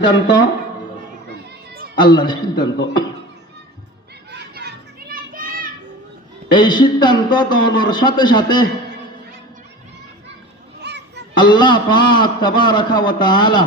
সিদ্ধান্ত আল্লাহর সিদ্ধান্ত। এই সিদ্ধান্ত গ্রহণের সাথে সাথে আল্লাহ পাক তাবারাকা ওয়া তাআলা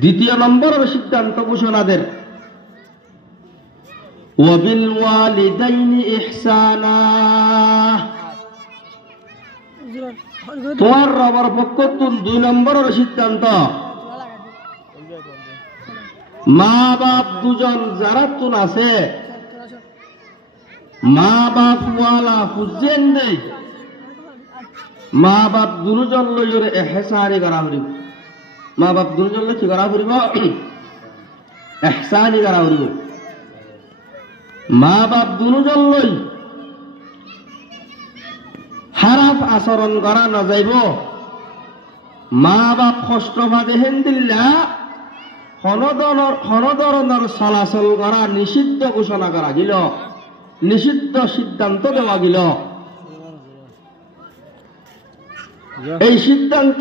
দ্বিতীয় নম্বরের সিদ্ধান্ত ঘোষণা দেন, ওয়া বিল ওয়ালিদাইনি ইহসানা। তোমার রবের পক্ষ থেকে দুই নম্বরের সিদ্ধান্ত, মা বাপ দুজন যারা তুন আছে, মা বাপ ওয়ালা ফুজেন দেই, মা বাপ দুজন লইরে এহসানি করা হইব। মা বাপ দুজন লই কি করা হইব? এহসানি করা হইব। মা বাপ দুজন লই খারাপ আচরণ করা না যাইব। মা বাপ কষ্ট পাবে হেন দিল্লা হনধরনের চলাচল করা নিষিদ্ধ ঘোষণা করা গেল, নিষিদ্ধ সিদ্ধান্ত দেওয়া গেল। এই সিদ্ধান্ত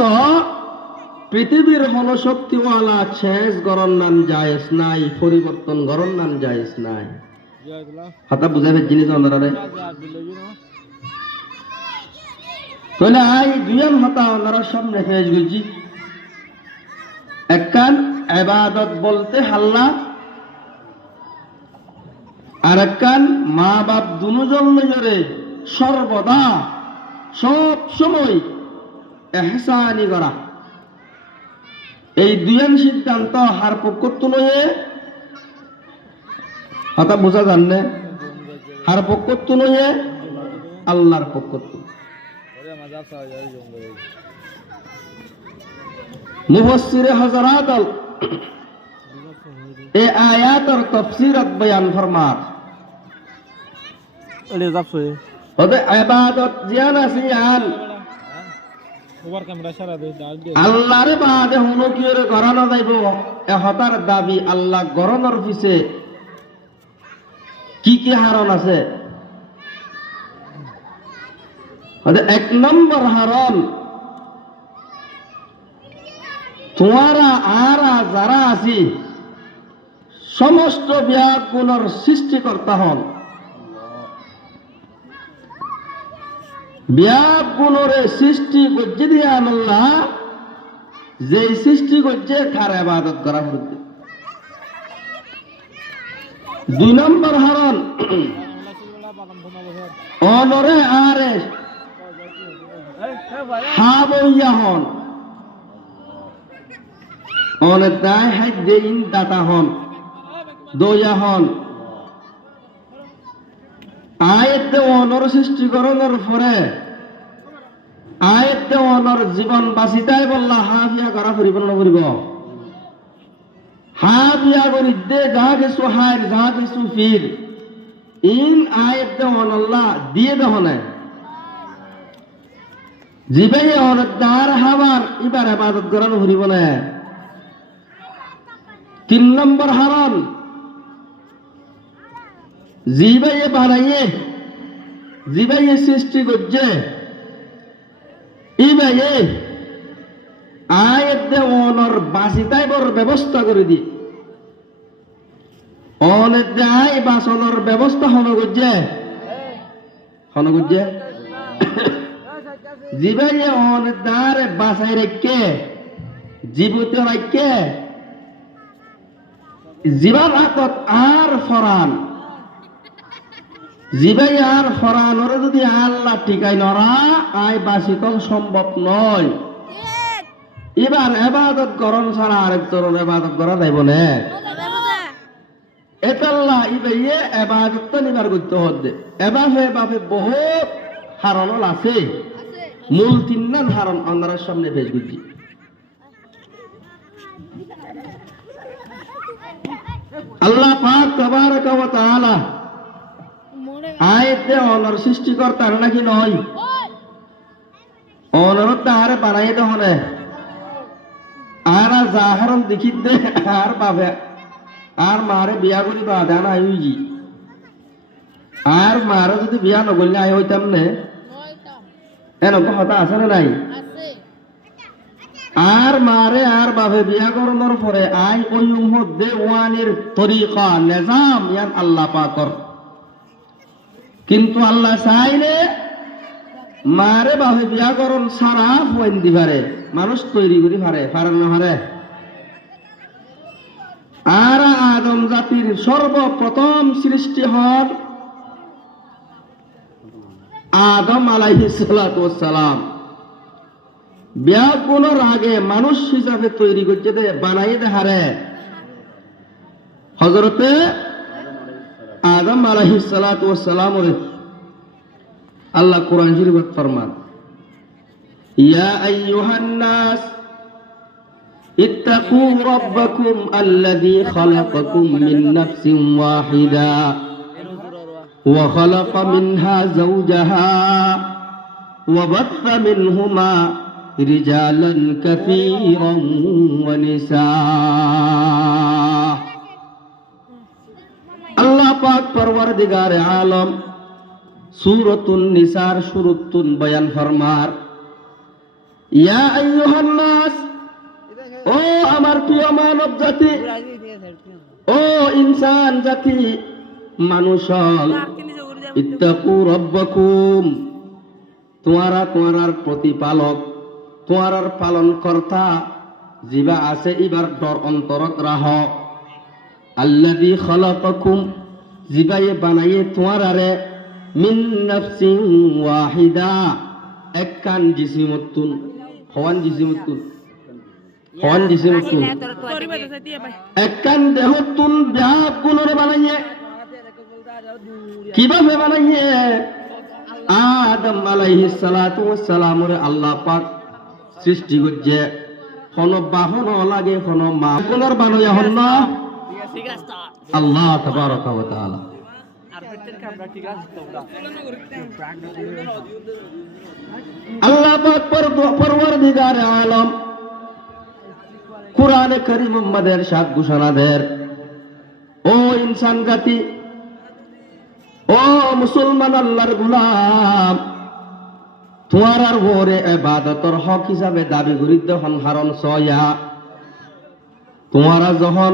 পৃথিবীর হনশক্তিওয়ালা শেষ গরণ নাম জায়েজ নাই, পরিবর্তন গরণ নাম জায়েজ নাই। হাতা বুঝাবে জিনিস অন্যরারে তাহলে আই দুইয়ান হতা ওনার সামনে ফেজ গুজি। একখান ইবাদত বলতে হাল্লা, আর একখান মা বাপ দুজন লইরে সর্বদা সব সময় এহসানি করা। এই দুইয়ান সিদ্ধান্ত হার পক্ষ লয়ে হতা বোঝা জাননে, হার পক্ষ লয়ে আল্লাহর পক্ষ। মুফাসসিরে হযরত এই আয়াতের তাফসীরত বয়ান ফরমার, ওদের ইবাদত জিয়ান আছে আল আল্লাহর বাদে হনো কি রে গরানো যাইব। এ হতার দাবি আল্লাহ গরানোর পিছে কি কি হারণ আছে? এক নম্বর হারণ, তোমারা আরা যারা আছি সমস্ত ব্যাগুণের সৃষ্টিকর্তা হন। ব্যাগুণরে সৃষ্টি করছে দিয়ে আল্লাহ যে সৃষ্টি করছে তার ইবাদত করা হচ্ছে। দুই নম্বর হারণ, অনরে আরে হাবইয়া হন, অনেক দায় হাইট দেইন দাতা হন, দয়া হন। আয়তে অনর সৃষ্টিকরণের পরে আয়তে অনর জীবন বাঁচিতাই বললা হা বিয়া করা ফুরিব না ফুরিব? হা বিয়া করি দে যা কিছু হার যা কিছু ফির ইন আয়তে অনল্লা দিয়ে দহনে জীবাই অনেক দার হাবার এবার ইবাদত করানো ফুরিব না। তিন নম্বর হারণ, জিবাইয়ে বানাইয়ে জিবাইয়ে সৃষ্টি করছে ইবাইয়ে আয়তে অনর বাঁচিতাই বর ব্যবস্থা করে দি। অনেক আয় বাঁচানোর ব্যবস্থা হন করছে জিবাইয়ে অনেক দারে বাঁচাই রেখে জীবিত রাখে জীবার হাতত আর ফরান জিবাই আর ফরানোরে যদি আল্লাহ ঠিকাই নরা আয় বাসিকল সম্ভব নয়। এবার ইবাদত করণ ছাড়া আরেক ধরনের ইবাদত করা যাইব না। এতাল্লাহ ইবাইয়ে ইবাদত তো নিবার করতে হচ্ছে। এবারে বহুত হারণ আছে, মূল তিন হারণ আপনার সামনে পেশ করছি। আল্লাহ পাক তাবারাকা ওয়া তাআলা আয়তে অনর সৃষ্টিকর্তার নাকি নয়, অনর তাহারে বানাই দহনে আর যাহারণ দেখি দে আর বাবে আর মারে বিয়া করি বাধা নাই হইজি, আর মারে যদি বিয়া নগরলে আই হইতাম নে, এরকম কথা আছে না নাই? আর মারে আর বাপে বিয়া করানোর পরে আই ওই মধ্যে ওয়ানির তরিকা নিজাম ইয়ান আল্লাহ পাকর। কিন্তু আল্লাহ চাইলে মারে বাপে বিয়া করন সারা হইন দি পারে, মানুষ তৈরি করি পারে না পারে। আর আদম জাতির সর্বপ্রথম সৃষ্টি হন আদম আলাইহিস সালাতু ওয়াস সালাম। বিয়া কোনোর আগে মানুষ হিসাবে তৈরি করছে দে বানাই দে হারে হযরতে আদম আলাইহিস সালাতু ওয়াস সালাম। আল্লাহ কোরআন শরীফে ফরমান, ইয়া আইয়ুহান নাস ইত্তাকু রাব্বাকুম আল্লাযী খালাকাকুম মিন নাফসিন ওয়াহিদা ওয়া খালাকা মিনহা যাওজাহা ওয়া বাথা মিনহুমা রিজালান কাসীরান ওয়া নিসা। আল্লাহ পাক পরওয়ারদিগারে আলম সূরাতুন নিসার শুরুতুন বয়ান ফরমার, ইয়া আইয়ুহান নাস, ও আমার প্রিয় মানব জাতি, ও ইনসান জাতি, মানুষ, ইত্তাকু রাব্বাকুম, তোমার প্রতিপালক, তোমার পালন কর্তা জিবা আছে ইবার ডর অন্তরত রাহ, আল্লাযী খালাকাকুম, জিবায়ে বানায়ে তোমারে, মিন নাফসিন ওয়াহিদা, একখান জিসিমতুন, হওয়ান জিসিমতুন, একখান দেহতুন ব্যাপ গুণরে বানাইয়ে। কিভাবে বানাইয়ে? আদম আলাইহিস সালাতু ওয়াস সালামের আল্লাহ পাক সৃষ্টি করছে, কোনো বাহন লাগে, কোনো মা গুণর বানাইয়া হন না আল্লাহ তাবারাকা ওয়া তাআলা। আল্লাহ পাক পরওয়ারদিগারে আলম কুরআনে কারীম আমাদের সাত ঘোষণাদের, ও ইনসান জাতি, ও মুসলমান আল্লাহর গোলাম, তোমার আর ওরে ইবাদতর হক হিসাবে দাবি করিতে হন হারণ সয়া। তোমারা যখন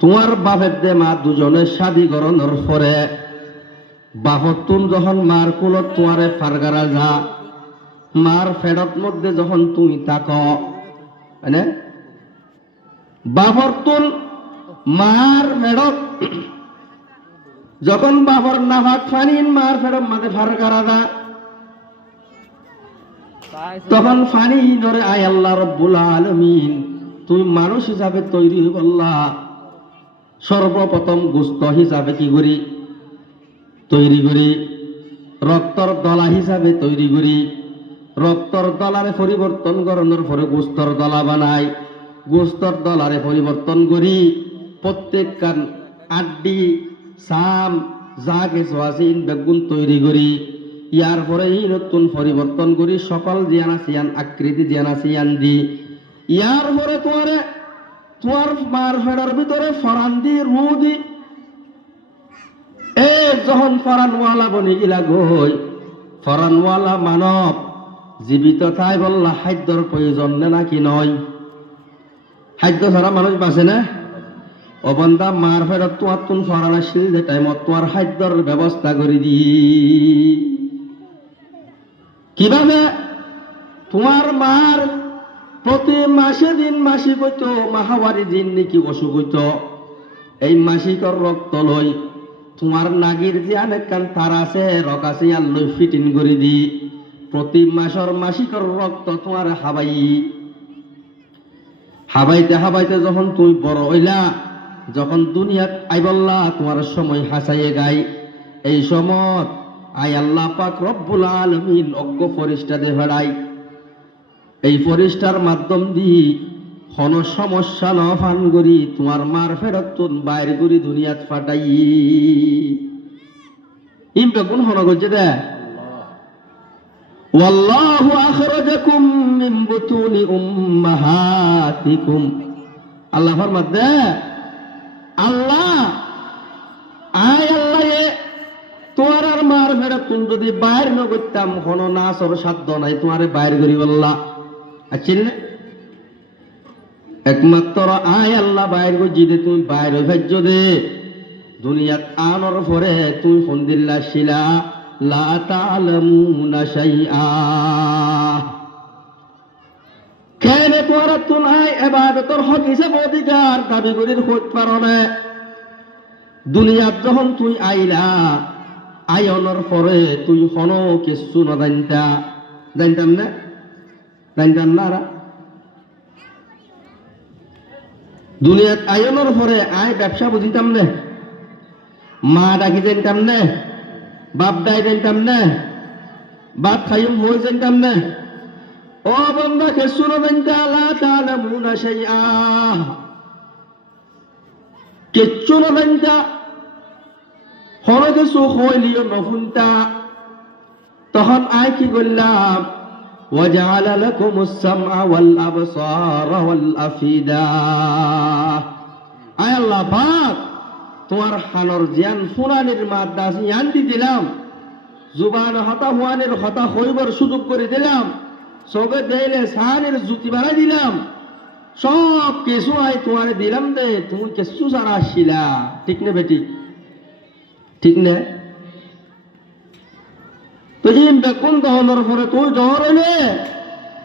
তোমার বাপের দে মা দুজনে শাদী করণের পরে বাপতুন যখন মার কুলত তোমারে ফারগারা যা, মার ফেরত মধ্যে যখন তুমি তাক, মানে বাপরতুন মার ফেরত যখন বাপর নাফাক ফানিন মার ফেরত মাঝে ফারগারা যা, তখন ফানি ধরে আয় আল্লাহ রব্বুল আলামিন তুমি মানুষ হিসাবে তৈরি করলা, সর্বপ্রথম গোস্ত হিসাবে কি করি তৈরি করি, রক্তর দলা হিসাবে তৈরি করি, রক্তর দলারে পরিবর্তন করানোর পরে গোস্তর দলা বানাই, গোস্তর দলারে পরিবর্তন করি, প্রত্যেক কান আড্ডি সাম যা কিছু আছে ইন বেগুন তৈরি করি, ইয়ার পরে এই নতুন পরিবর্তন করি, সকল জিয়ানা সিয়ান আকৃতি জিয়ানা সিয়ান দি, ইয়ার পরে তোমার মার ফেরার ভিতরে ফরান দি রু দি, এ যখন ফরানওয়ালা বনি গিলা গই, ফরানওয়ালা মানব জীবিত তাই বললা খাদ্যর প্রয়োজন নাকি নয়? খাদ্য ছাড়া মানুষ বাঁচে না? অবন্ধা মার ফেরত তোমার তুন ফরান আসছিল যে টাইমত তোমার খাদ্যর ব্যবস্থা করে দি। কিভাবে? তোমার মার প্রতি মাসে দিন মাসিক হইতো, মাহাবারি দিন নাকি অসুখ হইত, এই মাসিকর রক্ত লই তোমার নাগির যে অনেকখান তার আছে রক আছে আর লই ফিটিং করে দি, প্রতি মাসের মাসিকর রক্ত তোমার হাবাইতে যখন তুই বড় হইলা, যখন দুনিয়াত আইবল্লা তোমার সময় হাসাইয়ে গাই, এই সময় আই আল্লাহ পাক রব্বুল আলামিন অজ্ঞ ফেরেশতা দে ভেড়াই, এই ফেরেশতার মাধ্যম দি কোন সমস্যা ন ফান করি তোমার মার ফেরত তুন বাইর করি দুনিয়াত ফাটাই ইমটা কোন হন করছে দে, ওয়াল্লাহু আখরাজাকুম মিন বুতুনি উম্মাহাতিকুম, আল্লাহ ফরমাত দে আল্লাহ আয় আল্লাহ তোমার আর মার ফেরত তুন যদি বাইর ন করতাম কোন নাচর সাধ্য নাই তোমারে বাইর করি বললা, আছেন না একমাত্র আয় আল্লাহ বাইর গজি দে তুই বাইর ভাজ্য দে দুনিয়াত আনর পরে তুই ফন্দিল্লা শিলা লা তা'লামুনা শাইআ কেনে তোরা তুলাই ইবাদতর হক হিসাব অধিকার দাবি করির হইত পারো না দুনিয়াত যখন তুই আইলা আয়নর পরে তুই হনো কিছু না জানতাম না রা দুনিয়াত আয়নর পরে আয় ব্যবসা বুঝিতাম না মা ডাকি জানতাম না বাপ দাই জানতাম না বাপ খাইম হয়ে জানতাম না ও বন্ধা কিছু না জানতা লা তা'লামুনা শাইআ কিচ্ছু না জানতা হনো কিছু হইলিও নফুনতা তখন আয় কি করলাম وجعل لكم السمع والأبصار والأفئدة আয় আল্লাহ পাক তোমার হানর জ্ঞান ফুরানির মাদ্দা জ্ঞান দি দিলাম জুবান হতা হুয়ানের হতা হইবার সুযোগ করে দিলাম সবে দেইলে সানের জুতি বাড়াই দিলাম সব কিছু আয় তোমার দিলাম দে তুমি কিছু সারা আসছিলা ঠিক না বেটি ঠিক না তুই বেকুন দহনের পরে তুই জ্বর এলে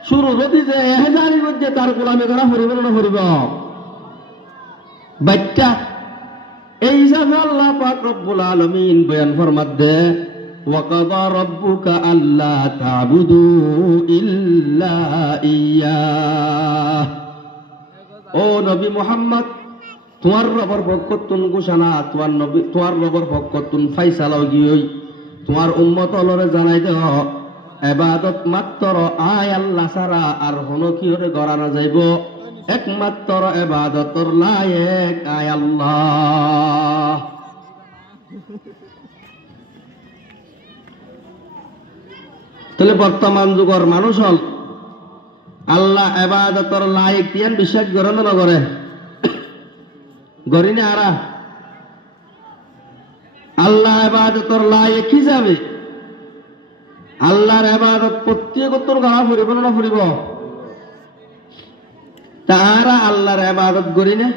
শুরু যদি যে এহেজারি করছে তার গোলামে করা হরিব না হরিব বাচ্চা এই হিসাবে আল্লাহ পাক রব্বুল আলামিন বয়ান ফরমাতে ওয়াকাদা রাব্বুকা আল্লা তা'বুদু ইল্লা ইয়্যাহ ও নবী মুহাম্মদ তোমার রবের পক্ষতুন ঘোষণা তোমার রবের পক্ষতুন ফাইসালাও গিয়ে তোমার উম্মত হলরে জানাই দাও ইবাদত মাত্র আয় আল্লাহ ছাড়া আর হনো কি হরে গড়া না যাইব একমাত্র ইবাদতর লায়েক আয় আল্লাহ তাহলে বর্তমান যুগের মানুষ হল আল্লাহ ইবাদতর লায়েক তিয়ান বিশ্বাস করে না করে গরি না আরা আল্লাহ ইবাদতর লায়েক হিসাবে আল্লাহর ইবাদত প্রত্যেকতর গড়া ফুরিব না ফুরিব তারা আল্লাহর ইবাদত করি না